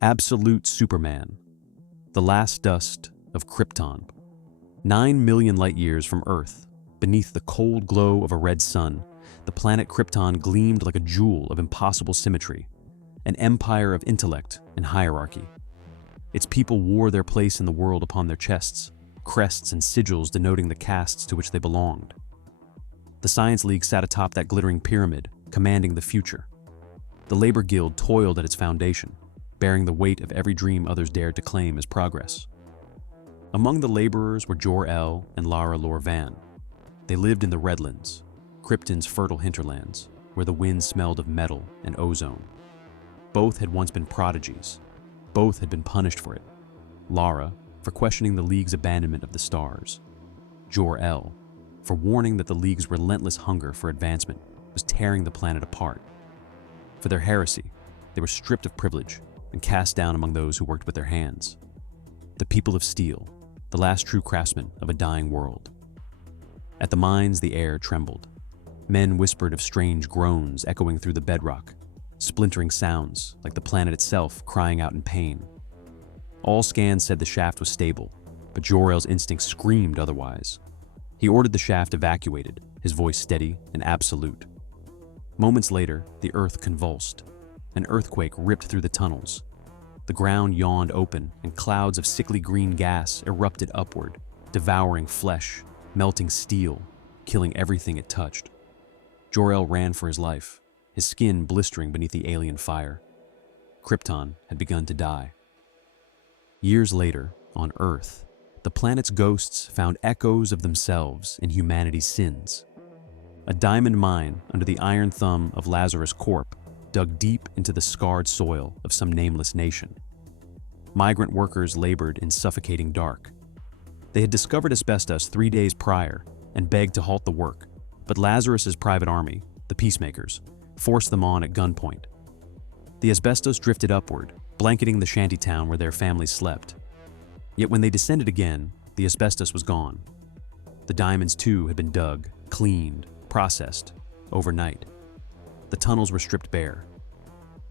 Absolute Superman. The Last Dust of Krypton. 9 million light-years from Earth, beneath the cold glow of a red sun, the planet Krypton gleamed like a jewel of impossible symmetry, an empire of intellect and hierarchy. Its people wore their place in the world upon their chests, crests and sigils denoting the castes to which they belonged. The Science League sat atop that glittering pyramid, commanding the future. The Labor Guild toiled at its foundation, bearing the weight of every dream others dared to claim as progress. Among the laborers were Jor-El and Lara Lor-Van. They lived in the Redlands, Krypton's fertile hinterlands, where the wind smelled of metal and ozone. Both had once been prodigies. Both had been punished for it. Lara, for questioning the League's abandonment of the stars. Jor-El, for warning that the League's relentless hunger for advancement was tearing the planet apart. For their heresy, they were stripped of privilege and cast down among those who worked with their hands. The people of steel, the last true craftsmen of a dying world. At the mines, the air trembled. Men whispered of strange groans echoing through the bedrock, splintering sounds like the planet itself crying out in pain. All scans said the shaft was stable, but Jor-El's instincts screamed otherwise. He ordered the shaft evacuated, his voice steady and absolute. Moments later, the earth convulsed. An earthquake ripped through the tunnels. The ground yawned open, and clouds of sickly green gas erupted upward, devouring flesh, melting steel, killing everything it touched. Jor-El ran for his life, his skin blistering beneath the alien fire. Krypton had begun to die. Years later, on Earth, the planet's ghosts found echoes of themselves in humanity's sins. A diamond mine under the iron thumb of Lazarus Corp dug deep into the scarred soil of some nameless nation. Migrant workers labored in suffocating dark. They had discovered asbestos 3 days prior and begged to halt the work, but Lazarus's private army, the Peacemakers, forced them on at gunpoint. The asbestos drifted upward, blanketing the shantytown where their families slept. Yet when they descended again, the asbestos was gone. The diamonds too had been dug, cleaned, processed, overnight. The tunnels were stripped bare.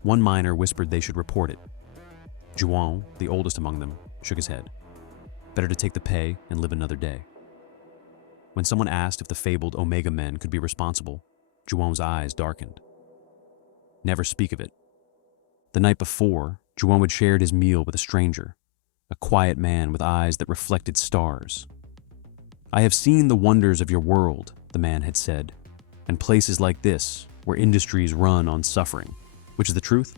One miner whispered they should report it. Juan, the oldest among them, shook his head. Better to take the pay and live another day. When someone asked if the fabled Omega Men could be responsible, Juan's eyes darkened. Never speak of it. The night before, Juan had shared his meal with a stranger, a quiet man with eyes that reflected stars. I have seen the wonders of your world, the man had said, and places like this, where industries run on suffering. Which is the truth?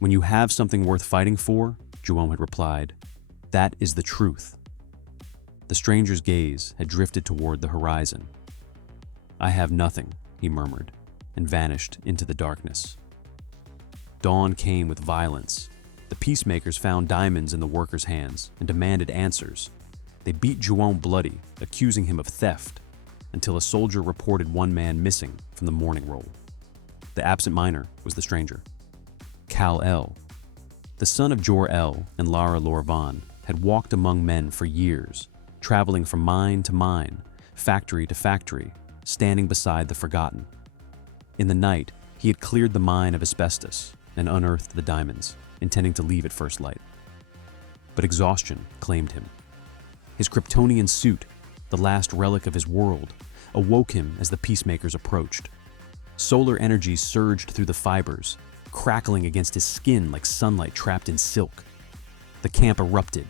When you have something worth fighting for, Juan had replied, that is the truth. The stranger's gaze had drifted toward the horizon. I have nothing, he murmured, and vanished into the darkness. Dawn came with violence. The Peacemakers found diamonds in the workers' hands and demanded answers. They beat Juan bloody, accusing him of theft, until a soldier reported one man missing from the morning roll. The absent miner was the stranger. Kal-El, the son of Jor-El and Lara Lor-Van, had walked among men for years, traveling from mine to mine, factory to factory, standing beside the forgotten. In the night, he had cleared the mine of asbestos and unearthed the diamonds, intending to leave at first light. But exhaustion claimed him. His Kryptonian suit, the last relic of his world, awoke him as the Peacemakers approached. Solar energy surged through the fibers, crackling against his skin like sunlight trapped in silk. The camp erupted.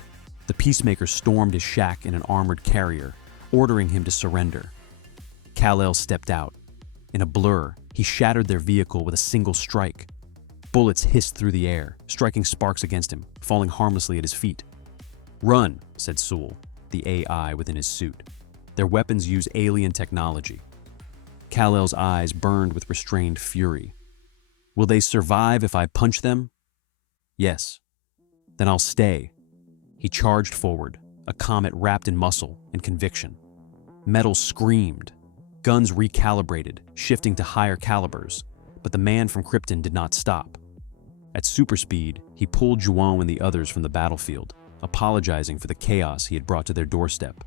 The Peacemakers stormed his shack in an armored carrier, ordering him to surrender. Kal-El stepped out. In a blur, he shattered their vehicle with a single strike. Bullets hissed through the air, striking sparks against him, falling harmlessly at his feet. Run, said Sewell, the AI within his suit. Their weapons use alien technology. Kal-El's eyes burned with restrained fury. Will they survive if I punch them? Yes. Then I'll stay. He charged forward, a comet wrapped in muscle and conviction. Metal screamed. Guns recalibrated, shifting to higher calibers, but the man from Krypton did not stop. At super speed, he pulled Juan and the others from the battlefield, apologizing for the chaos he had brought to their doorstep.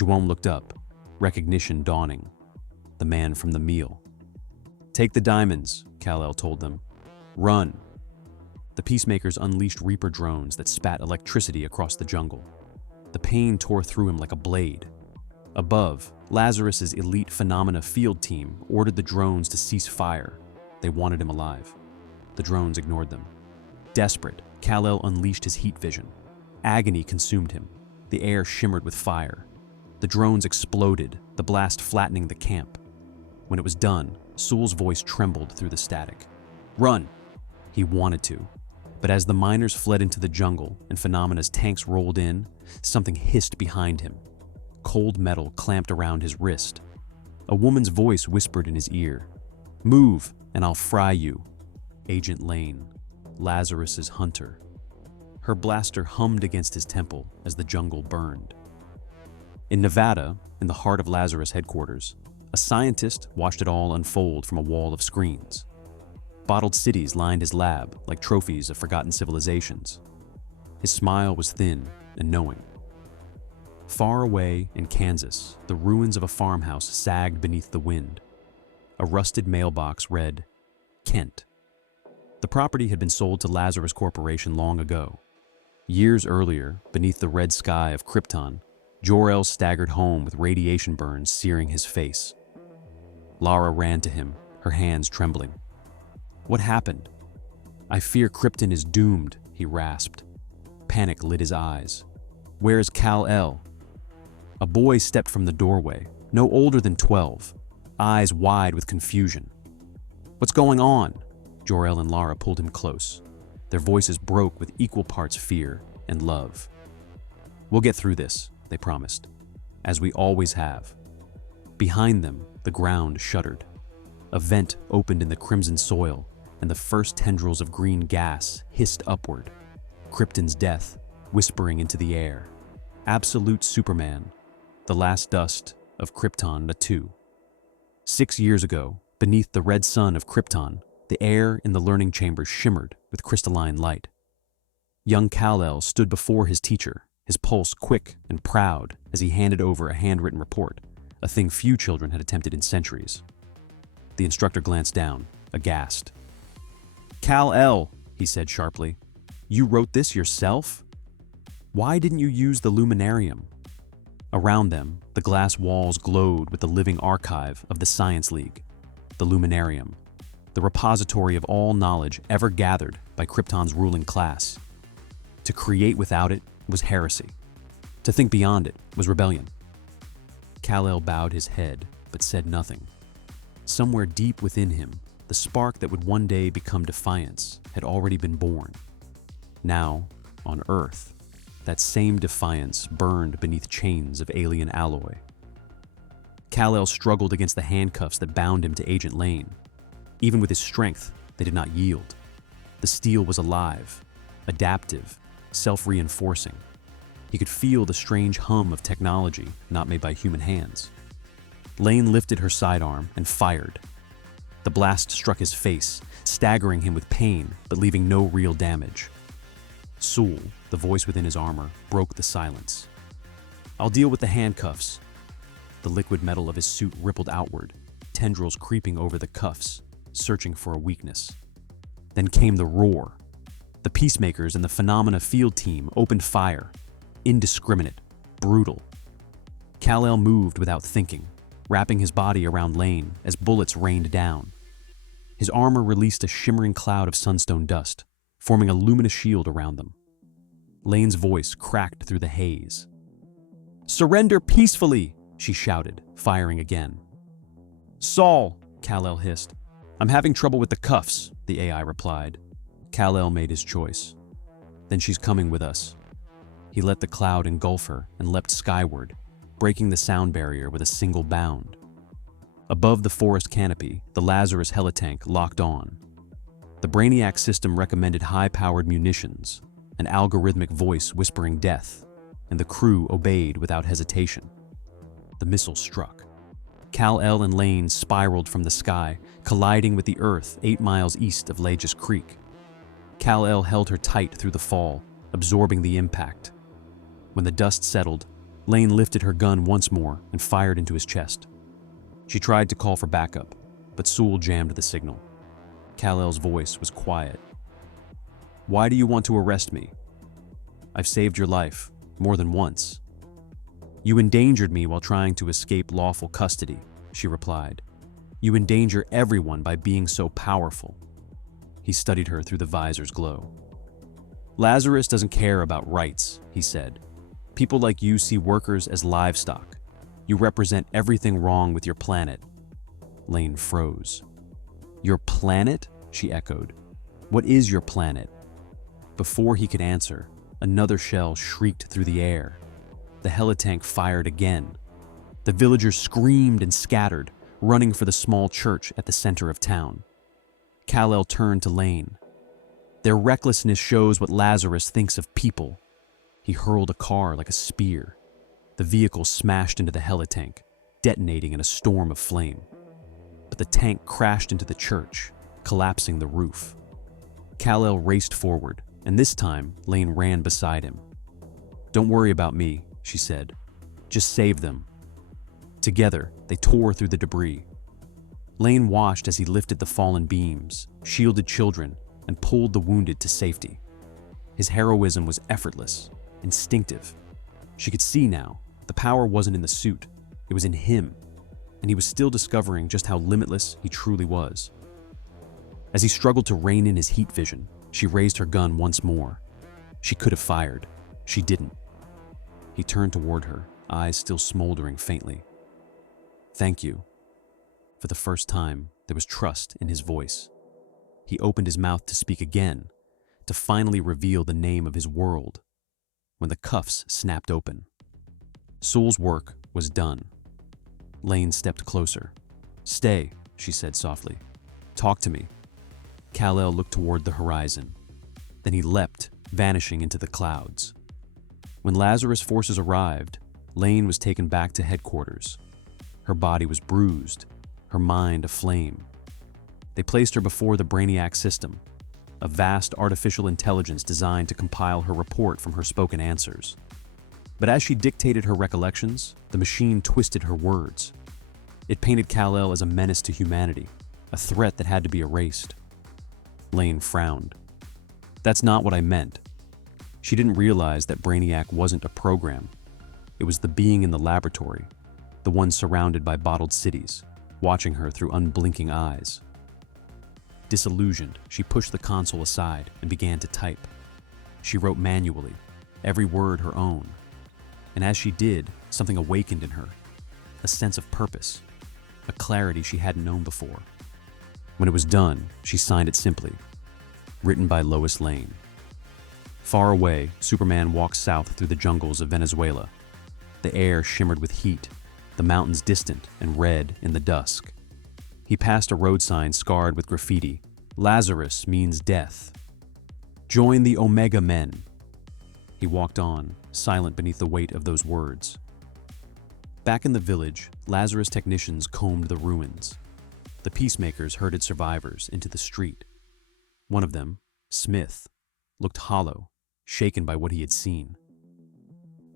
Juan looked up, recognition dawning. The man from the meal. Take the diamonds, Kal-El told them. Run. The peacemakers unleashed Reaper drones that spat electricity across the jungle. The pain tore through him like a blade. Above, Lazarus's elite Phenomena field team ordered the drones to cease fire. They wanted him alive. The drones ignored them. Desperate, Kal-El unleashed his heat vision. Agony consumed him. The air shimmered with fire. The drones exploded, the blast flattening the camp. When it was done, Sul's voice trembled through the static. Run! He wanted to. But as the miners fled into the jungle and Phenomena's tanks rolled in, something hissed behind him. Cold metal clamped around his wrist. A woman's voice whispered in his ear. Move, and I'll fry you. Agent Lane, Lazarus's hunter. Her blaster hummed against his temple as the jungle burned. In Nevada, in the heart of Lazarus headquarters, a scientist watched it all unfold from a wall of screens. Bottled cities lined his lab like trophies of forgotten civilizations. His smile was thin and knowing. Far away in Kansas, the ruins of a farmhouse sagged beneath the wind. A rusted mailbox read, Kent. The property had been sold to Lazarus Corporation long ago. Years earlier, beneath the red sky of Krypton, Jor-El staggered home with radiation burns searing his face. Lara ran to him, her hands trembling. What happened? I fear Krypton is doomed, he rasped. Panic lit his eyes. Where's Kal-El? A boy stepped from the doorway, no older than 12, eyes wide with confusion. What's going on? Jor-El and Lara pulled him close. Their voices broke with equal parts fear and love. We'll get through this, they promised, as we always have. Behind them, the ground shuddered. A vent opened in the crimson soil, and the first tendrils of green gas hissed upward. Krypton's death, whispering into the air. Absolute Superman, the Last Dust of Krypton 2. 6 years ago, beneath the red sun of Krypton, the air in the learning chamber shimmered with crystalline light. Young Kal-El stood before his teacher, his pulse quick and proud as he handed over a handwritten report, a thing few children had attempted in centuries. The instructor glanced down, aghast. Kal-El, he said sharply, you wrote this yourself? Why didn't you use the luminarium? Around them, the glass walls glowed with the living archive of the Science League, the luminarium, the repository of all knowledge ever gathered by Krypton's ruling class. To create without it was heresy. To think beyond it was rebellion. Kal-El bowed his head, but said nothing. Somewhere deep within him, the spark that would one day become defiance had already been born. Now, on Earth, that same defiance burned beneath chains of alien alloy. Kal-El struggled against the handcuffs that bound him to Agent Lane. Even with his strength, they did not yield. The steel was alive, adaptive, self-reinforcing. He could feel the strange hum of technology not made by human hands. Lane lifted her sidearm and fired. The blast struck his face, staggering him with pain, but leaving no real damage. Sul, the voice within his armor, broke the silence. I'll deal with the handcuffs. The liquid metal of his suit rippled outward, tendrils creeping over the cuffs, searching for a weakness. Then came the roar. The peacemakers and the Phenomena field team opened fire. Indiscriminate, brutal. Kal-El moved without thinking, wrapping his body around Lane as bullets rained down. His armor released a shimmering cloud of sunstone dust, forming a luminous shield around them. Lane's voice cracked through the haze. Surrender peacefully, she shouted, firing again. Saul, Kal-El hissed. I'm having trouble with the cuffs, the AI replied. Kal-El made his choice. Then she's coming with us. He let the cloud engulf her and leapt skyward, breaking the sound barrier with a single bound. Above the forest canopy, the Lazarus helitank locked on. The Brainiac system recommended high-powered munitions, an algorithmic voice whispering death, and the crew obeyed without hesitation. The missile struck. Kal-El and Lane spiraled from the sky, colliding with the Earth 8 miles east of Lagus Creek. Kal-El held her tight through the fall, absorbing the impact. When the dust settled, Lane lifted her gun once more and fired into his chest. She tried to call for backup, but Sul jammed the signal. Kal-El's voice was quiet. Why do you want to arrest me? I've saved your life, more than once. You endangered me while trying to escape lawful custody, she replied. You endanger everyone by being so powerful. He studied her through the visor's glow. Lazarus doesn't care about rights, he said. People like you see workers as livestock. You represent everything wrong with your planet. Lane froze. Your planet? She echoed. What is your planet? Before he could answer, another shell shrieked through the air. The helitank fired again. The villagers screamed and scattered, running for the small church at the center of town. Kal-El turned to Lane. Their recklessness shows what Lazarus thinks of people. He hurled a car like a spear. The vehicle smashed into the helitank, detonating in a storm of flame. But the tank crashed into the church, collapsing the roof. Kal-El raced forward, and this time Lane ran beside him. Don't worry about me, she said. Just save them. Together, they tore through the debris. Lane watched as he lifted the fallen beams, shielded children, and pulled the wounded to safety. His heroism was effortless, instinctive. She could see now, the power wasn't in the suit, it was in him, and he was still discovering just how limitless he truly was. As he struggled to rein in his heat vision, she raised her gun once more. She could have fired. She didn't. He turned toward her, eyes still smoldering faintly. Thank you. For the first time, there was trust in his voice. He opened his mouth to speak again, to finally reveal the name of his world, when the cuffs snapped open. Soul's work was done. Lane stepped closer. Stay, she said softly. Talk to me. Kal-El looked toward the horizon. Then he leapt, vanishing into the clouds. When Lazarus' forces arrived, Lane was taken back to headquarters. Her body was bruised, her mind aflame. They placed her before the Brainiac system, a vast artificial intelligence designed to compile her report from her spoken answers. But as she dictated her recollections, the machine twisted her words. It painted Kal-El as a menace to humanity, a threat that had to be erased. Lane frowned. That's not what I meant. She didn't realize that Brainiac wasn't a program. It was the being in the laboratory, the one surrounded by bottled cities, watching her through unblinking eyes. Disillusioned, she pushed the console aside and began to type. She wrote manually, every word her own. And as she did, something awakened in her, a sense of purpose, a clarity she hadn't known before. When it was done, she signed it simply, written by Lois Lane. Far away, Superman walked south through the jungles of Venezuela. The air shimmered with heat, the mountains distant and red in the dusk. He passed a road sign scarred with graffiti. Lazarus means death. Join the Omega Men. He walked on, silent beneath the weight of those words. Back in the village, Lazarus technicians combed the ruins. The peacemakers herded survivors into the street. One of them, Smith, looked hollow, shaken by what he had seen.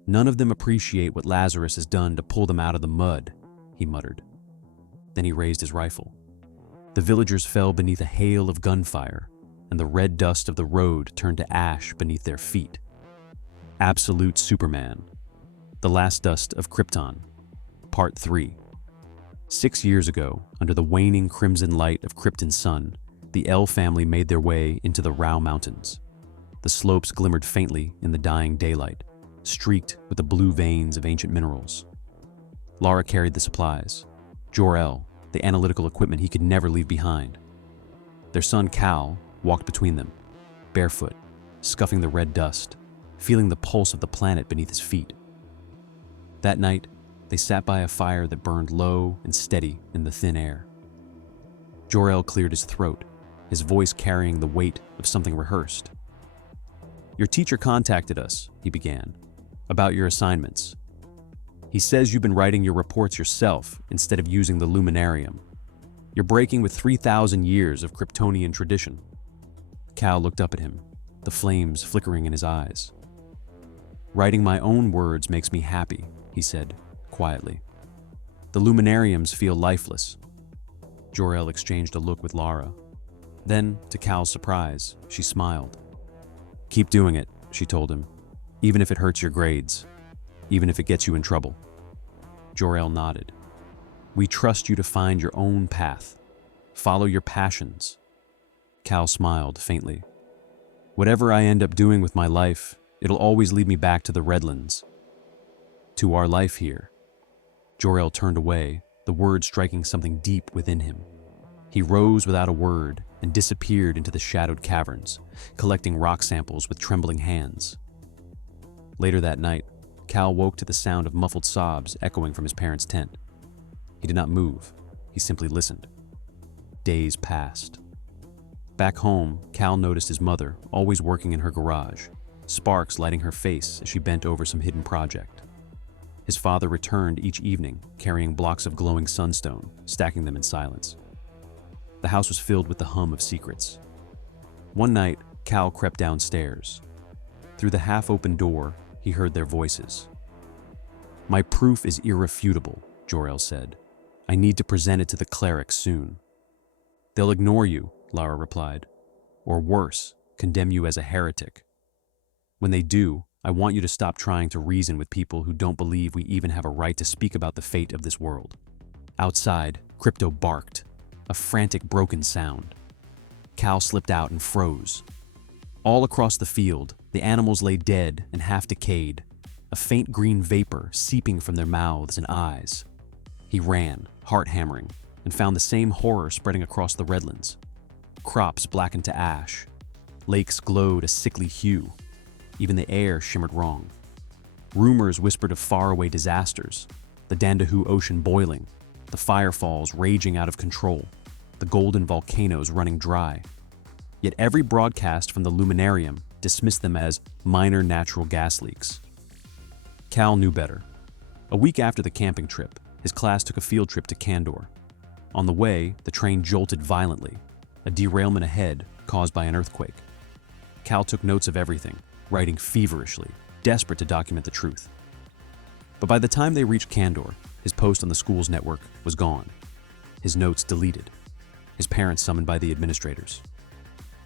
None of them appreciate what Lazarus has done to pull them out of the mud, he muttered. Then he raised his rifle. The villagers fell beneath a hail of gunfire, and the red dust of the road turned to ash beneath their feet. Absolute Superman. The Last Dust of Krypton. Part 3. 6 years ago, under the waning crimson light of Krypton's sun, the El family made their way into the Rao Mountains. The slopes glimmered faintly in the dying daylight, streaked with the blue veins of ancient minerals. Lara carried the supplies. Jor-El, the analytical equipment he could never leave behind. Their son Kal walked between them, barefoot, scuffing the red dust, feeling the pulse of the planet beneath his feet. That night, they sat by a fire that burned low and steady in the thin air. Jor-El cleared his throat, his voice carrying the weight of something rehearsed. Your teacher contacted us, he began, about your assignments. He says you've been writing your reports yourself instead of using the luminarium. You're breaking with 3,000 years of Kryptonian tradition. Kal looked up at him, the flames flickering in his eyes. Writing my own words makes me happy, he said, quietly. The luminariums feel lifeless. Jor-El exchanged a look with Lara. Then, to Kal's surprise, she smiled. Keep doing it, she told him, even if it hurts your grades, even if it gets you in trouble. Jor-El nodded. We trust you to find your own path. Follow your passions. Kal smiled faintly. Whatever I end up doing with my life, it'll always lead me back to the Redlands. To our life here. Jor-El turned away, the words striking something deep within him. He rose without a word and disappeared into the shadowed caverns, collecting rock samples with trembling hands. Later that night, Kal woke to the sound of muffled sobs echoing from his parents' tent. He did not move, he simply listened. Days passed. Back home, Kal noticed his mother, always working in her garage, sparks lighting her face as she bent over some hidden project. His father returned each evening, carrying blocks of glowing sunstone, stacking them in silence. The house was filled with the hum of secrets. One night, Kal crept downstairs. Through the half-open door, he heard their voices. My proof is irrefutable, Jor-El said. I need to present it to the clerics soon. They'll ignore you, Lara replied. Or worse, condemn you as a heretic. When they do, I want you to stop trying to reason with people who don't believe we even have a right to speak about the fate of this world. Outside, Crypto barked, a frantic broken sound. Kal slipped out and froze. All across the field, the animals lay dead and half decayed, a faint green vapor seeping from their mouths and eyes. He ran, heart hammering, and found the same horror spreading across the Redlands. Crops blackened to ash. Lakes glowed a sickly hue. Even the air shimmered wrong. Rumors whispered of faraway disasters, the Dandahu Ocean boiling, the firefalls raging out of control, the golden volcanoes running dry. Yet every broadcast from the Luminarium dismissed them as minor natural gas leaks. Kal knew better. A week after the camping trip, his class took a field trip to Kandor. On the way, the train jolted violently, a derailment ahead caused by an earthquake. Kal took notes of everything, writing feverishly, desperate to document the truth. But by the time they reached Kandor, his post on the school's network was gone. His notes deleted. His parents summoned by the administrators.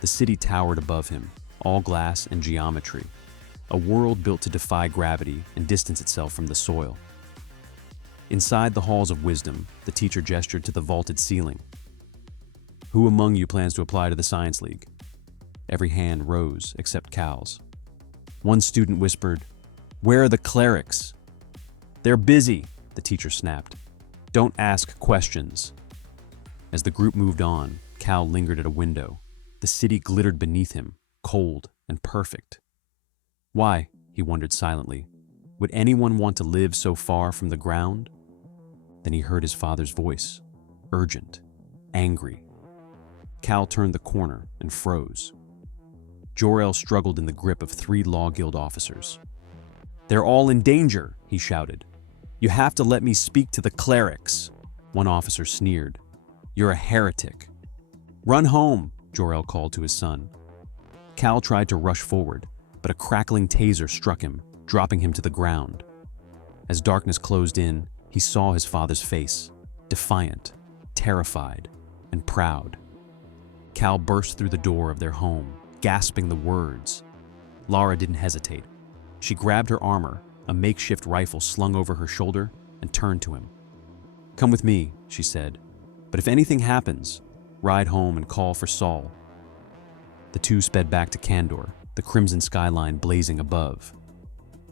The city towered above him, all glass and geometry, a world built to defy gravity and distance itself from the soil. Inside the halls of wisdom, the teacher gestured to the vaulted ceiling. Who among you plans to apply to the Science League? Every hand rose except Kal's. One student whispered, Where are the clerics? They're busy, the teacher snapped. Don't ask questions. As the group moved on, Kal lingered at a window. The city glittered beneath him, cold and perfect. Why, he wondered silently, would anyone want to live so far from the ground? Then he heard his father's voice, urgent, angry. Kal turned the corner and froze. Jor-El struggled in the grip of 3 Law Guild officers. They're all in danger, he shouted. You have to let me speak to the clerics. One officer sneered. You're a heretic. Run home, Jor-El called to his son. Kal tried to rush forward, but a crackling taser struck him, dropping him to the ground. As darkness closed in, he saw his father's face, defiant, terrified, and proud. Kal burst through the door of their home, gasping the words. Lara didn't hesitate. She grabbed her armor, a makeshift rifle slung over her shoulder, and turned to him. Come with me, she said, but if anything happens, ride home and call for Saul. The two sped back to Kandor, the crimson skyline blazing above.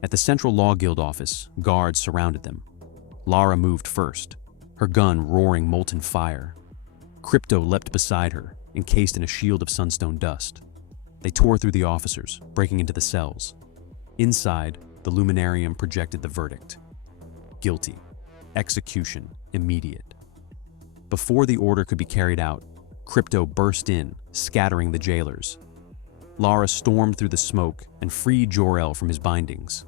At the Central Law Guild office, guards surrounded them. Lara moved first, her gun roaring molten fire. Crypto leapt beside her, encased in a shield of sunstone dust. They tore through the officers, breaking into the cells. Inside, the Luminarium projected the verdict. Guilty. Execution immediate. Before the order could be carried out, Crypto burst in, scattering the jailers. Lara stormed through the smoke and freed Jor-El from his bindings.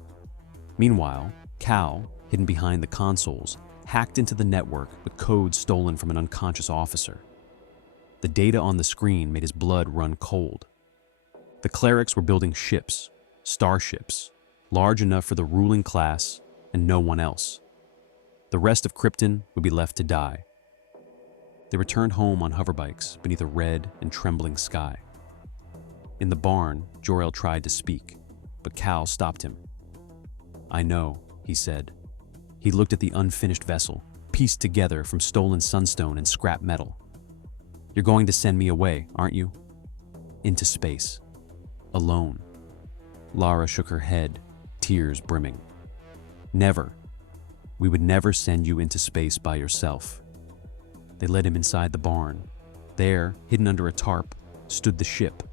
Meanwhile, Kal, hidden behind the consoles, hacked into the network with code stolen from an unconscious officer. The data on the screen made his blood run cold. The clerics were building ships, starships, large enough for the ruling class and no one else. The rest of Krypton would be left to die. They returned home on hoverbikes beneath a red and trembling sky. In the barn, Jor-El tried to speak, but Kal stopped him. "I know," he said. He looked at the unfinished vessel, pieced together from stolen sunstone and scrap metal. "You're going to send me away, aren't you? Into space. Alone." Lara shook her head, tears brimming. "Never. We would never send you into space by yourself." They led him inside the barn. There, hidden under a tarp, stood the ship,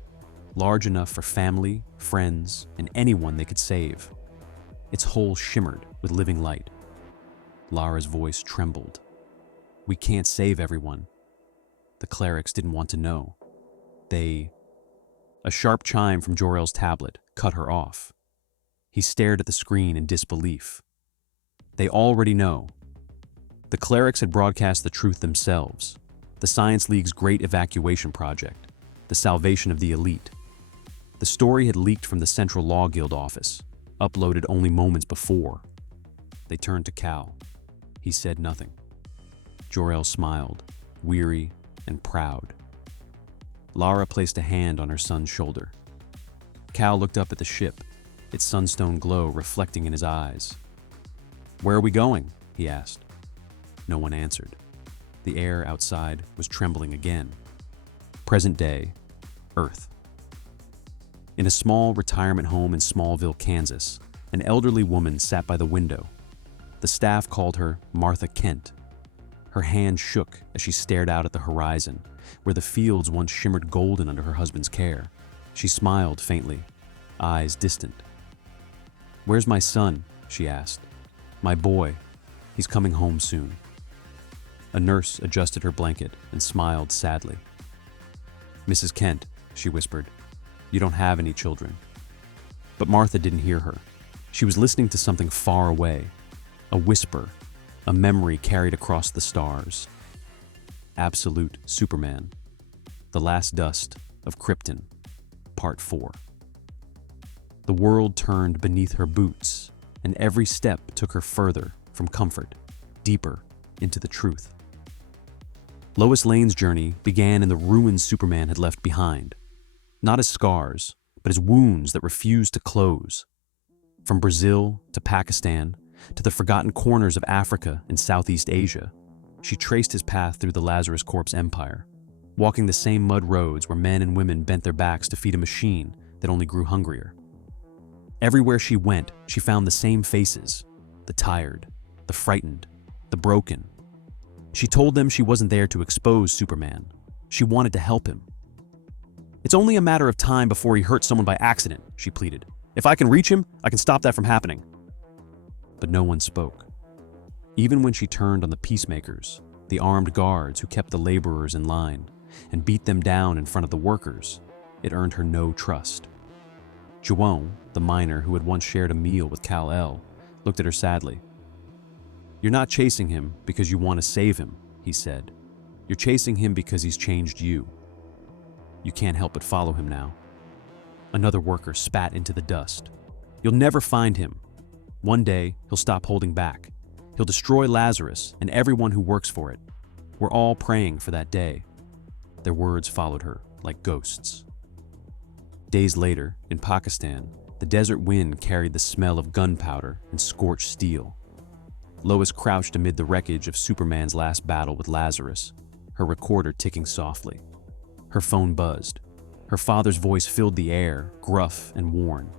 large enough for family, friends, and anyone they could save. Its hull shimmered with living light. Lara's voice trembled. "We can't save everyone." The clerics didn't want to know. A sharp chime from Jor-El's tablet cut her off. He stared at the screen in disbelief. They already know. The clerics had broadcast the truth themselves. The Science League's great evacuation project. The salvation of the elite. The story had leaked from the Central Law Guild office, uploaded only moments before. They turned to Kal. He said nothing. Jor-El smiled, weary and proud. Lara placed a hand on her son's shoulder. Kal looked up at the ship, its sunstone glow reflecting in his eyes. "Where are we going?" he asked. No one answered. The air outside was trembling again. Present day, Earth. In a small retirement home in Smallville, Kansas, an elderly woman sat by the window. The staff called her Martha Kent. Her hand shook as she stared out at the horizon, where the fields once shimmered golden under her husband's care. She smiled faintly, eyes distant. "Where's my son?" she asked. "My boy. He's coming home soon." A nurse adjusted her blanket and smiled sadly. "Mrs. Kent," she whispered, "you don't have any children." But Martha didn't hear her. She was listening to something far away, a whisper, a memory carried across the stars. Absolute Superman. The Last Dust of Krypton, Part 4. The world turned beneath her boots, and every step took her further from comfort, deeper into the truth. Lois Lane's journey began in the ruins Superman had left behind, not as scars, but as wounds that refused to close. From Brazil to Pakistan to the forgotten corners of Africa and Southeast Asia, she traced his path through the Lazarus Corp's empire, walking the same mud roads where men and women bent their backs to feed a machine that only grew hungrier. Everywhere she went, she found the same faces, the tired, the frightened, the broken. She told them she wasn't there to expose Superman. She wanted to help him. "It's only a matter of time before he hurts someone by accident," she pleaded. "If I can reach him, I can stop that from happening." But no one spoke. Even when she turned on the peacemakers, the armed guards who kept the laborers in line, and beat them down in front of the workers, it earned her no trust. Juwon, the miner who had once shared a meal with Kal-El, looked at her sadly. "You're not chasing him because you want to save him," he said. "You're chasing him because he's changed you. You can't help but follow him now." Another worker spat into the dust. "You'll never find him. One day, he'll stop holding back. He'll destroy Lazarus and everyone who works for it. We're all praying for that day." Their words followed her like ghosts. Days later, in Pakistan, the desert wind carried the smell of gunpowder and scorched steel. Lois crouched amid the wreckage of Superman's last battle with Lazarus, her recorder ticking softly. Her phone buzzed. Her father's voice filled the air, gruff and worn.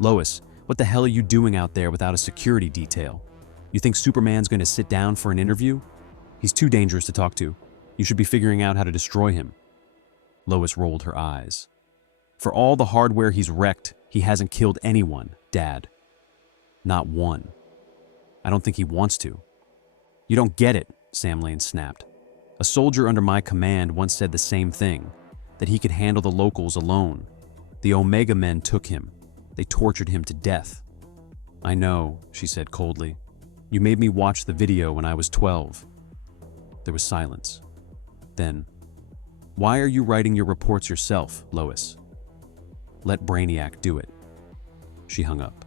"Lois, what the hell are you doing out there without a security detail? You think Superman's going to sit down for an interview? He's too dangerous to talk to. You should be figuring out how to destroy him." Lois rolled her eyes. "For all the hardware he's wrecked, he hasn't killed anyone, Dad. Not one. I don't think he wants to." "You don't get it," Sam Lane snapped. "A soldier under my command once said the same thing, that he could handle the locals alone. The Omega men took him. They tortured him to death." "I know," she said coldly. "You made me watch the video when I was 12. There was silence. Then, "Why are you writing your reports yourself, Lois? Let Brainiac do it." She hung up.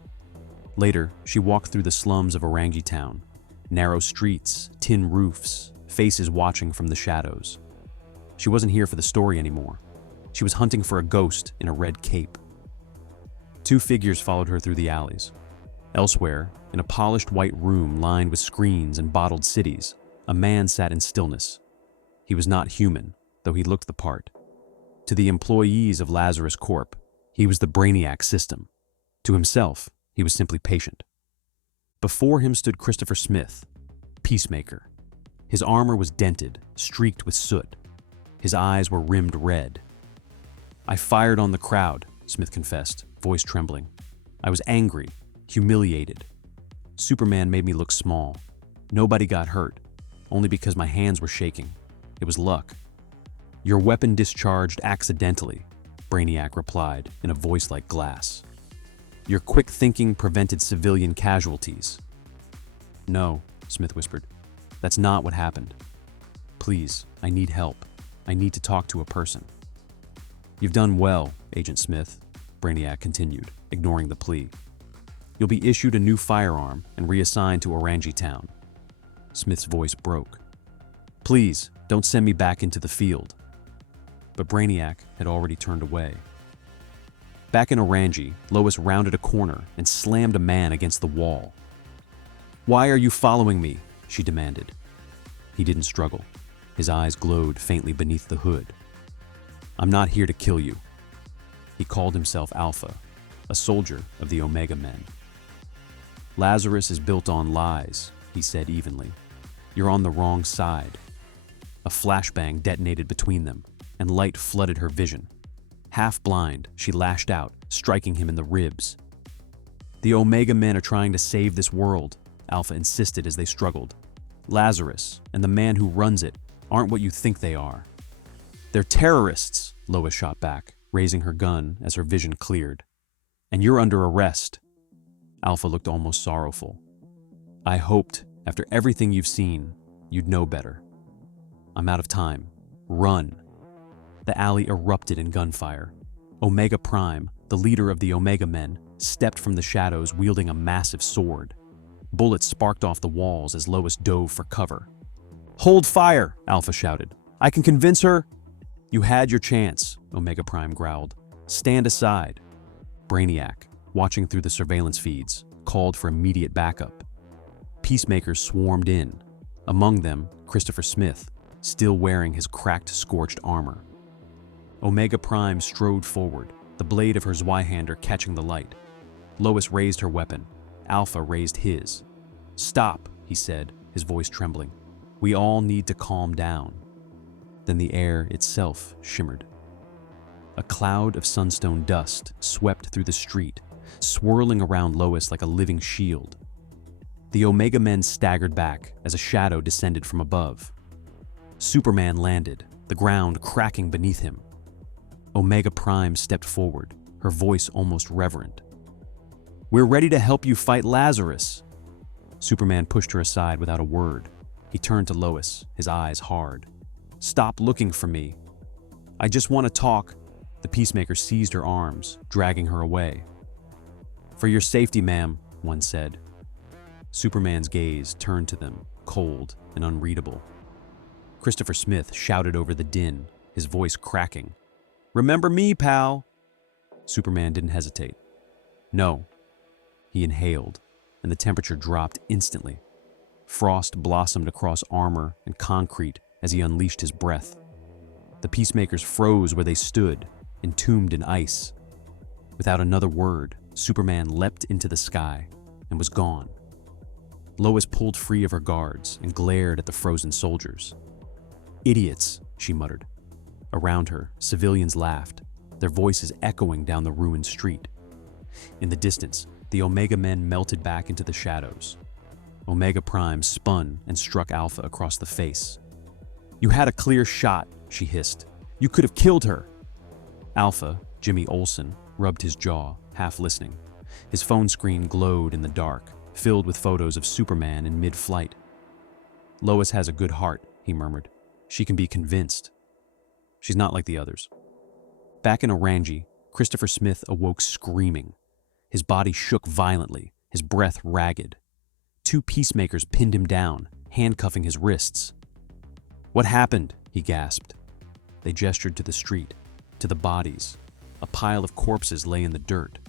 Later, she walked through the slums of Orangi Town, narrow streets, tin roofs, faces watching from the shadows. She wasn't here for the story anymore. She was hunting for a ghost in a red cape. Two figures followed her through the alleys. Elsewhere, in a polished white room lined with screens and bottled cities, a man sat in stillness. He was not human, though he looked the part. To the employees of Lazarus Corp, he was the Brainiac system. To himself, he was simply patient. Before him stood Christopher Smith, Peacemaker. His armor was dented, streaked with soot. His eyes were rimmed red. "I fired on the crowd," Smith confessed, voice trembling. "I was angry, humiliated. Superman made me look small. Nobody got hurt, only because my hands were shaking. It was luck." "Your weapon discharged accidentally," Brainiac replied in a voice like glass. "Your quick thinking prevented civilian casualties." "No," Smith whispered. "That's not what happened. Please, I need help. I need to talk to a person." "You've done well, Agent Smith," Brainiac continued, ignoring the plea. "You'll be issued a new firearm and reassigned to Orangi Town." Smith's voice broke. "Please, don't send me back into the field." But Brainiac had already turned away. Back in Orangi, Lois rounded a corner and slammed a man against the wall. "Why are you following me?" she demanded. He didn't struggle. His eyes glowed faintly beneath the hood. "I'm not here to kill you." He called himself Alpha, a soldier of the Omega Men. "Lazarus is built on lies," he said evenly. "You're on the wrong side." A flashbang detonated between them, and light flooded her vision. Half blind, she lashed out, striking him in the ribs. "The Omega Men are trying to save this world," Alpha insisted as they struggled. "Lazarus and the man who runs it aren't what you think they are." "They're terrorists," Lois shot back, raising her gun as her vision cleared. "And you're under arrest." Alpha looked almost sorrowful. "I hoped, after everything you've seen, you'd know better. I'm out of time. Run." The alley erupted in gunfire. Omega Prime, the leader of the Omega Men, stepped from the shadows wielding a massive sword. Bullets sparked off the walls as Lois dove for cover. "Hold fire!" Alpha shouted. "I can convince her." "You had your chance," Omega Prime growled. "Stand aside." Brainiac, watching through the surveillance feeds, called for immediate backup. Peacemakers swarmed in, among them Christopher Smith, still wearing his cracked, scorched armor. Omega Prime strode forward, the blade of her Zweihander catching the light. Lois raised her weapon. Alpha raised his. "Stop," he said, his voice trembling. "We all need to calm down." Then the air itself shimmered. A cloud of sunstone dust swept through the street, swirling around Lois like a living shield. The Omega Men staggered back as a shadow descended from above. Superman landed, the ground cracking beneath him. Omega Prime stepped forward, her voice almost reverent. "We're ready to help you fight Lazarus." Superman pushed her aside without a word. He turned to Lois, his eyes hard. "Stop looking for me. I just want to talk." The Peacemaker seized her arms, dragging her away. "For your safety, ma'am," one said. Superman's gaze turned to them, cold and unreadable. Christopher Smith shouted over the din, his voice cracking. "Remember me, pal." Superman didn't hesitate. "No." He inhaled, and the temperature dropped instantly. Frost blossomed across armor and concrete as he unleashed his breath. The Peacemakers froze where they stood, entombed in ice. Without another word, Superman leapt into the sky and was gone. Lois pulled free of her guards and glared at the frozen soldiers. "Idiots," she muttered. Around her, civilians laughed, their voices echoing down the ruined street. In the distance, the Omega Men melted back into the shadows. Omega Prime spun and struck Alpha across the face. "You had a clear shot," she hissed. "You could have killed her." Alpha, Jimmy Olsen, rubbed his jaw, half listening. His phone screen glowed in the dark, filled with photos of Superman in mid-flight. "Lois has a good heart," he murmured. "She can be convinced. She's not like the others." Back in Orangi, Christopher Smith awoke screaming. His body shook violently, his breath ragged. Two Peacemakers pinned him down, handcuffing his wrists. "What happened?" he gasped. They gestured to the street, to the bodies. A pile of corpses lay in the dirt.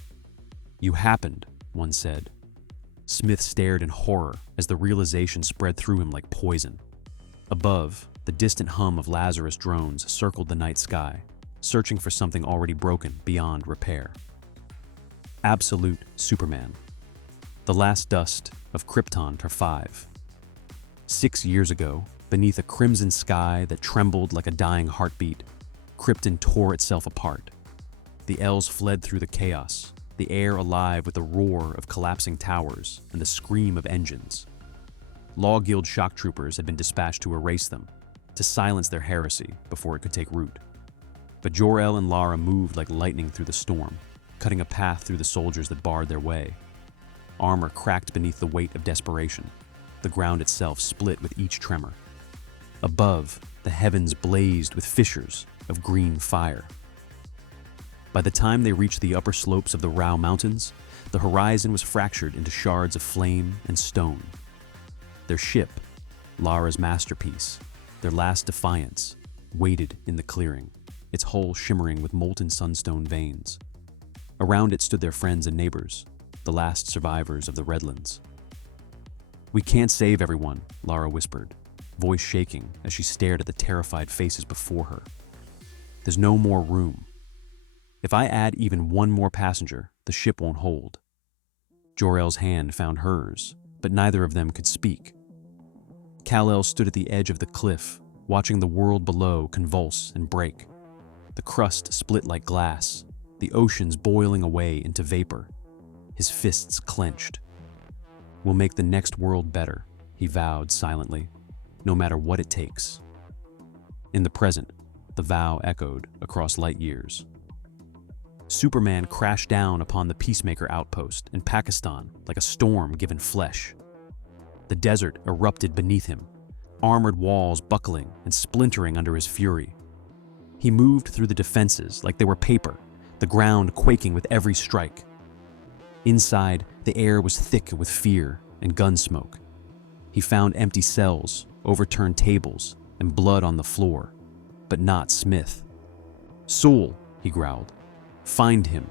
"You happened," one said. Smith stared in horror as the realization spread through him like poison. Above, the distant hum of Lazarus drones circled the night sky, searching for something already broken beyond repair. Absolute Superman. The Last Dust of Krypton, Part 5. 6 years ago, beneath a crimson sky that trembled like a dying heartbeat, Krypton tore itself apart. The elves fled through the chaos, the air alive with the roar of collapsing towers and the scream of engines. Law Guild shock troopers had been dispatched to erase them, to silence their heresy before it could take root. But Jor-El and Lara moved like lightning through the storm, cutting a path through the soldiers that barred their way. Armor cracked beneath the weight of desperation. The ground itself split with each tremor. Above, the heavens blazed with fissures of green fire. By the time they reached the upper slopes of the Rao Mountains, the horizon was fractured into shards of flame and stone. Their ship, Lara's masterpiece, their last defiance, waited in the clearing, its hull shimmering with molten sunstone veins. Around it stood their friends and neighbors, the last survivors of the Redlands. "We can't save everyone," Lara whispered, voice shaking as she stared at the terrified faces before her. "There's no more room. If I add even one more passenger, the ship won't hold." Jor-El's hand found hers, but neither of them could speak. Kal-El stood at the edge of the cliff, watching the world below convulse and break. The crust split like glass, the oceans boiling away into vapor. His fists clenched. "We'll make the next world better," he vowed silently, "no matter what it takes." In the present, the vow echoed across light years. Superman crashed down upon the Peacemaker outpost in Pakistan like a storm given flesh. The desert erupted beneath him, armored walls buckling and splintering under his fury. He moved through the defenses like they were paper, the ground quaking with every strike. Inside, the air was thick with fear and gun smoke. He found empty cells, overturned tables, and blood on the floor, but not Smith. "Soul," he growled. "Find him."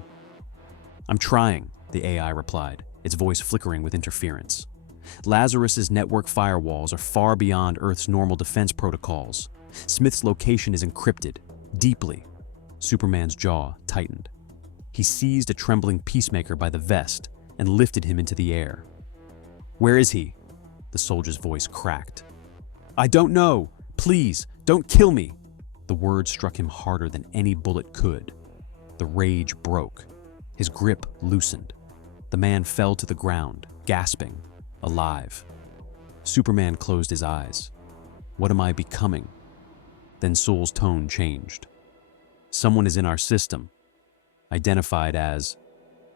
"I'm trying," the AI replied, its voice flickering with interference. "Lazarus's network firewalls are far beyond Earth's normal defense protocols. Smith's location is encrypted, deeply." Superman's jaw tightened. He seized a trembling Peacemaker by the vest and lifted him into the air. "Where is he?" The soldier's voice cracked. "I don't know. Please, don't kill me." The word struck him harder than any bullet could. The rage broke. His grip loosened. The man fell to the ground, gasping, alive. Superman closed his eyes. "What am I becoming?" Then Soul's tone changed. "Someone is in our system, identified as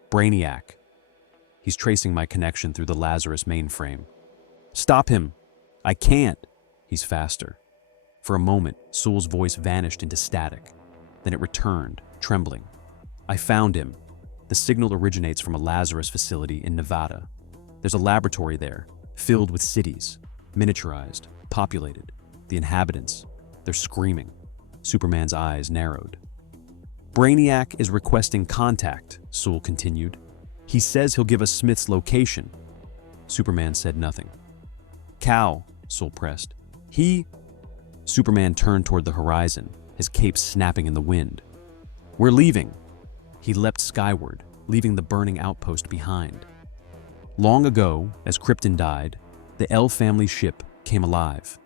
Brainiac. He's tracing my connection through the Lazarus mainframe." "Stop him!" "I can't." "He's faster." For a moment, Soul's voice vanished into static. Then it returned, trembling. "I found him. The signal originates from a Lazarus facility in Nevada. There's a laboratory there, filled with cities, miniaturized, populated. The inhabitants, they're screaming." Superman's eyes narrowed. "Brainiac is requesting contact," Soul continued. "He says he'll give us Smith's location." Superman said nothing. "Kal," Soul pressed. "He—" Superman turned toward the horizon, his cape snapping in the wind. "We're leaving." He leapt skyward, leaving the burning outpost behind. Long ago, as Krypton died, the El family ship came alive.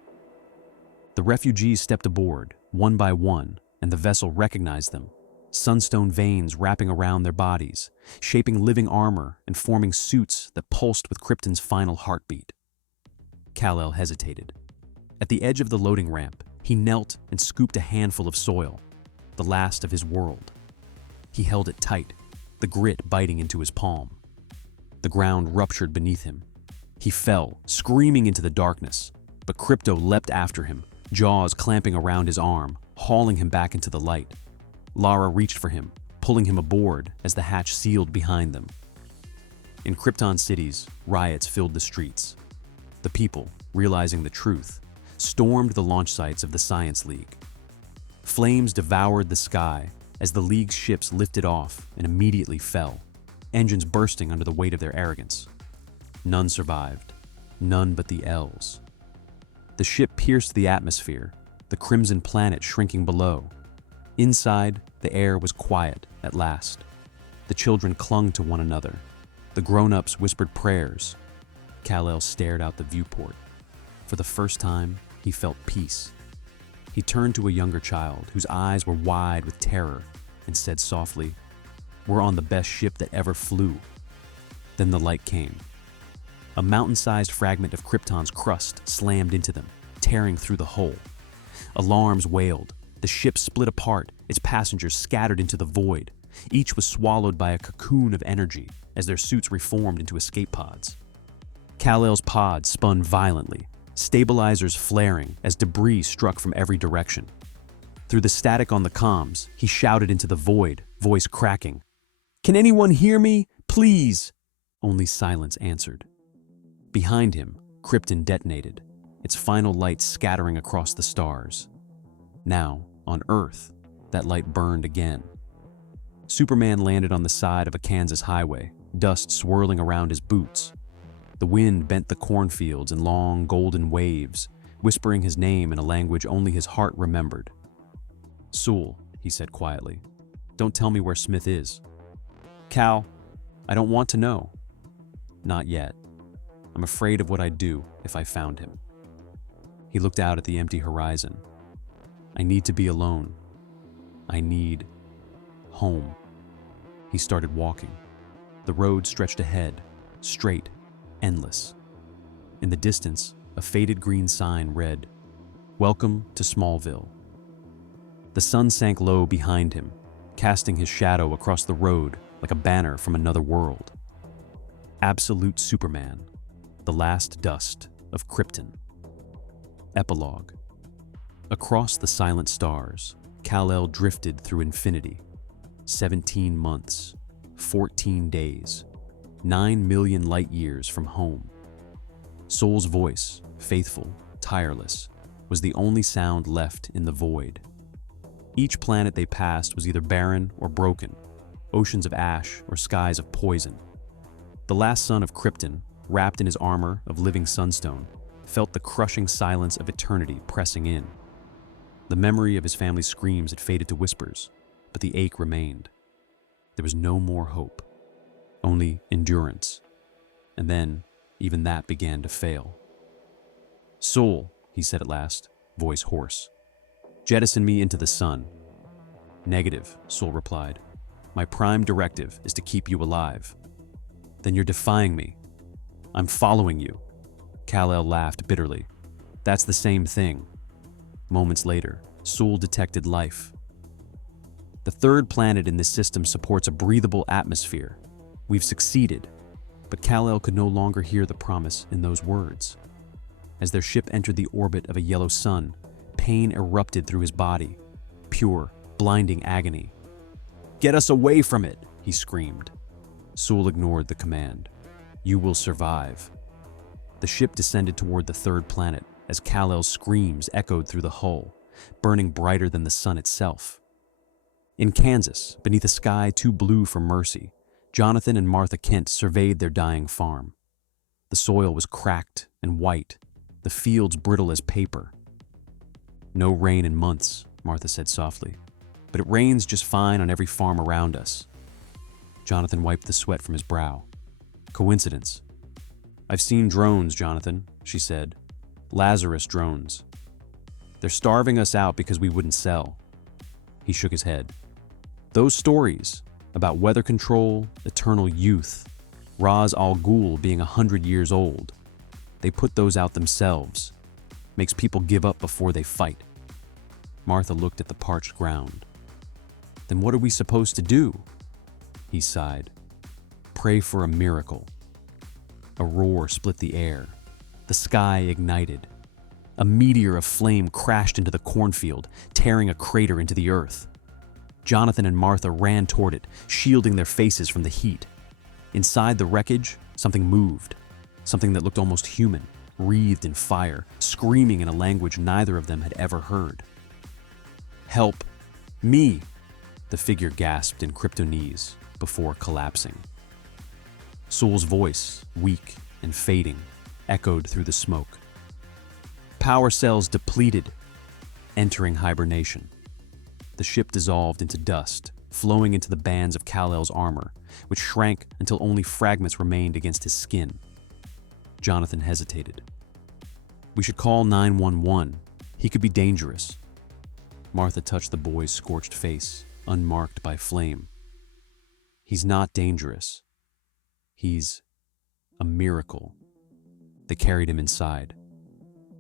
The refugees stepped aboard, one by one, and the vessel recognized them. Sunstone veins wrapping around their bodies, shaping living armor and forming suits that pulsed with Krypton's final heartbeat. Kal-El hesitated. At the edge of the loading ramp, he knelt and scooped a handful of soil, the last of his world. He held it tight, the grit biting into his palm. The ground ruptured beneath him. He fell, screaming into the darkness, but Krypto leapt after him, jaws clamping around his arm, hauling him back into the light. Lara reached for him, pulling him aboard as the hatch sealed behind them. In Krypton cities, riots filled the streets. The people, realizing the truth, stormed the launch sites of the Science League. Flames devoured the sky as the League's ships lifted off and immediately fell, engines bursting under the weight of their arrogance. None survived, none but the L's. The ship pierced the atmosphere, the crimson planet shrinking below. Inside, the air was quiet at last. The children clung to one another. The grown-ups whispered prayers. Kal-El stared out the viewport. For the first time, he felt peace. He turned to a younger child whose eyes were wide with terror and said softly, "We're on the best ship that ever flew." Then the light came. A mountain-sized fragment of Krypton's crust slammed into them, tearing through the hull. Alarms wailed. The ship split apart, its passengers scattered into the void. Each was swallowed by a cocoon of energy as their suits reformed into escape pods. Kal-El's pod spun violently, stabilizers flaring as debris struck from every direction. Through the static on the comms, he shouted into the void, voice cracking. "Can anyone hear me? Please!" Only silence answered. Behind him, Krypton detonated, its final light scattering across the stars. Now, on Earth, that light burned again. Superman landed on the side of a Kansas highway, dust swirling around his boots. The wind bent the cornfields in long, golden waves, whispering his name in a language only his heart remembered. "Sul," he said quietly, "don't tell me where Smith is." "Kal, I don't want to know." "Not yet. I'm afraid of what I'd do if I found him." He looked out at the empty horizon. "I need to be alone. I need home." He started walking. The road stretched ahead, straight, endless. In the distance, a faded green sign read, "Welcome to Smallville." The sun sank low behind him, casting his shadow across the road like a banner from another world. Absolute Superman, the Last Dust of Krypton. Epilogue. Across the silent stars, Kal-El drifted through infinity. 17 months, 14 days, 9 million light years from home. Sul's voice, faithful, tireless, was the only sound left in the void. Each planet they passed was either barren or broken, oceans of ash or skies of poison. The last son of Krypton, wrapped in his armor of living sunstone, felt the crushing silence of eternity pressing in. The memory of his family's screams had faded to whispers, but the ache remained. There was no more hope, only endurance. And then, even that began to fail. "Sul," he said at last, voice hoarse, "jettison me into the sun." "Negative," Sul replied. "My prime directive is to keep you alive." "Then you're defying me." "I'm following you." Kal-El laughed bitterly. "That's the same thing." Moments later, Sul detected life. "The third planet in this system supports a breathable atmosphere. We've succeeded." But Kal-El could no longer hear the promise in those words. As their ship entered the orbit of a yellow sun, pain erupted through his body, pure, blinding agony. "Get us away from it!" he screamed. Sul ignored the command. "You will survive." The ship descended toward the third planet as Kal-El's screams echoed through the hull, burning brighter than the sun itself. In Kansas, beneath a sky too blue for mercy, Jonathan and Martha Kent surveyed their dying farm. The soil was cracked and white, the fields brittle as paper. "No rain in months," Martha said softly, "but it rains just fine on every farm around us." Jonathan wiped the sweat from his brow. "Coincidence." "I've seen drones, Jonathan," she said. "Lazarus drones. They're starving us out because we wouldn't sell." He shook his head. "Those stories about weather control, eternal youth, Ra's al Ghul being 100 years old, they put those out themselves. Makes people give up before they fight." Martha looked at the parched ground. "Then what are we supposed to do?" He sighed. "Pray for a miracle." A roar split the air. The sky ignited. A meteor of flame crashed into the cornfield, tearing a crater into the earth. Jonathan and Martha ran toward it, shielding their faces from the heat. Inside the wreckage, something moved, something that looked almost human, wreathed in fire, screaming in a language neither of them had ever heard. "Help! Me!" The figure gasped in Kryptonese before collapsing. Sul's voice, weak and fading, echoed through the smoke. Power cells depleted, entering hibernation. The ship dissolved into dust, flowing into the bands of Kal-El's armor, which shrank until only fragments remained against his skin. Jonathan hesitated. "We should call 911. He could be dangerous." Martha touched the boy's scorched face, unmarked by flame. "He's not dangerous. He's a miracle." They carried him inside.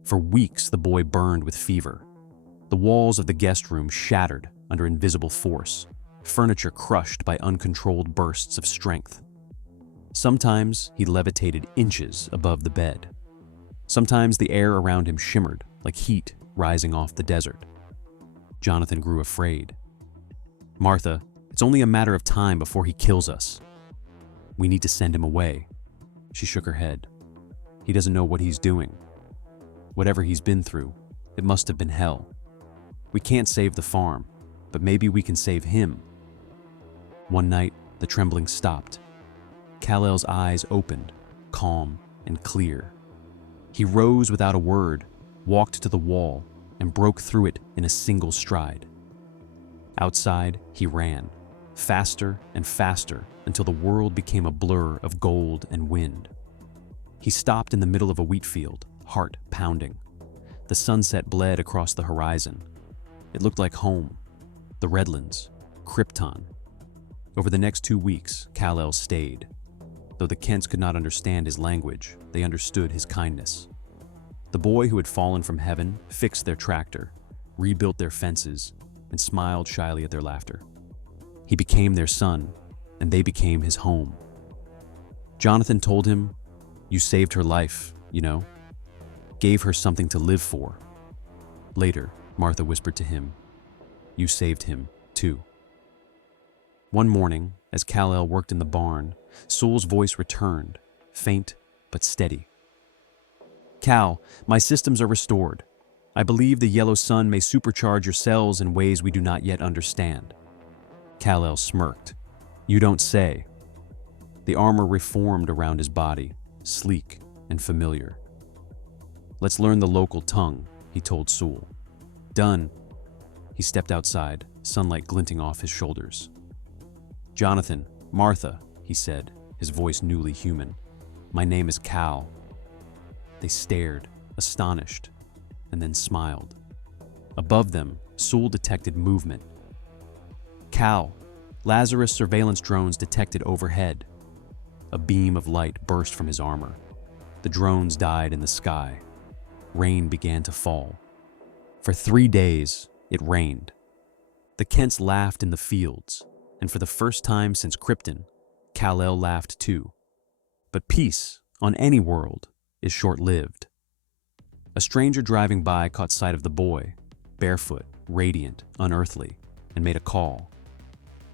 For weeks, the boy burned with fever. The walls of the guest room shattered under invisible force, furniture crushed by uncontrolled bursts of strength. Sometimes he levitated inches above the bed. Sometimes the air around him shimmered like heat rising off the desert. Jonathan grew afraid. "Martha, it's only a matter of time before he kills us. We need to send him away." She shook her head. "He doesn't know what he's doing. Whatever he's been through, it must have been hell. We can't save the farm, but maybe we can save him." One night, the trembling stopped. Kal-El's eyes opened, calm and clear. He rose without a word, walked to the wall, and broke through it in a single stride. Outside, he ran, faster and faster until the world became a blur of gold and wind. He stopped in the middle of a wheat field, heart pounding. The sunset bled across the horizon. It looked like home, the Redlands, Krypton. Over the next 2 weeks, Kal-El stayed. Though the Kents could not understand his language, they understood his kindness. The boy who had fallen from heaven fixed their tractor, rebuilt their fences, and smiled shyly at their laughter. He became their son, and they became his home. Jonathan told him, "You saved her life, you know. Gave her something to live for." Later, Martha whispered to him, "You saved him, too." One morning, as Kal-El worked in the barn, Sul's voice returned, faint but steady. "Kal, my systems are restored. I believe the yellow sun may supercharge your cells in ways we do not yet understand." Kal-El smirked. "You don't say." The armor reformed around his body, sleek and familiar. "Let's learn the local tongue," he told Sul. "Done." He stepped outside, sunlight glinting off his shoulders. "Jonathan, Martha," he said, his voice newly human. "My name is Kal." They stared, astonished, and then smiled. Above them, Sul detected movement. "Kal, Lazarus surveillance drones detected overhead." A beam of light burst from his armor. The drones died in the sky. Rain began to fall. For 3 days, it rained. The Kents laughed in the fields, and for the first time since Krypton, Kal-El laughed too. But peace, on any world, is short-lived. A stranger driving by caught sight of the boy, barefoot, radiant, unearthly, and made a call.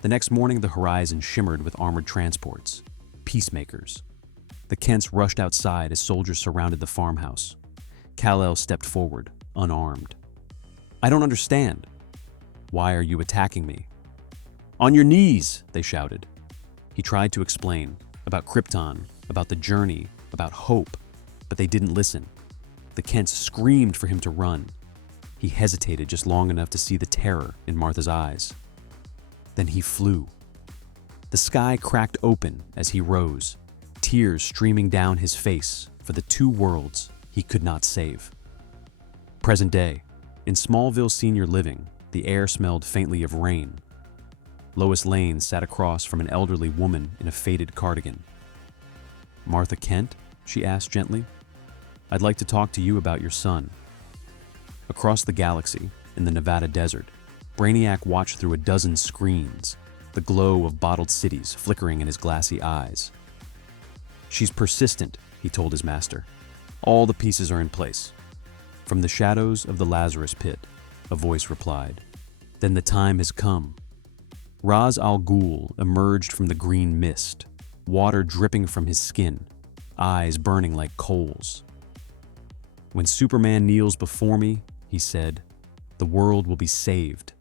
The next morning, the horizon shimmered with armored transports, peacemakers. The Kents rushed outside as soldiers surrounded the farmhouse. Kal-El stepped forward, unarmed. "I don't understand." "Why are you attacking me?" "On your knees!" they shouted. He tried to explain, about Krypton, about the journey, about hope, but they didn't listen. The Kents screamed for him to run. He hesitated just long enough to see the terror in Martha's eyes. Then he flew. The sky cracked open as he rose, tears streaming down his face for the 2 worlds he could not save. Present day, in Smallville senior living, the air smelled faintly of rain. Lois Lane sat across from an elderly woman in a faded cardigan. "Martha Kent?" she asked gently. "I'd like to talk to you about your son." Across the galaxy, in the Nevada desert, Brainiac watched through a dozen screens, the glow of bottled cities flickering in his glassy eyes. "She's persistent," he told his master. "All the pieces are in place." From the shadows of the Lazarus pit, a voice replied, "Then the time has come." Ra's al Ghul emerged from the green mist, water dripping from his skin, eyes burning like coals. "When Superman kneels before me," he said, "the world will be saved."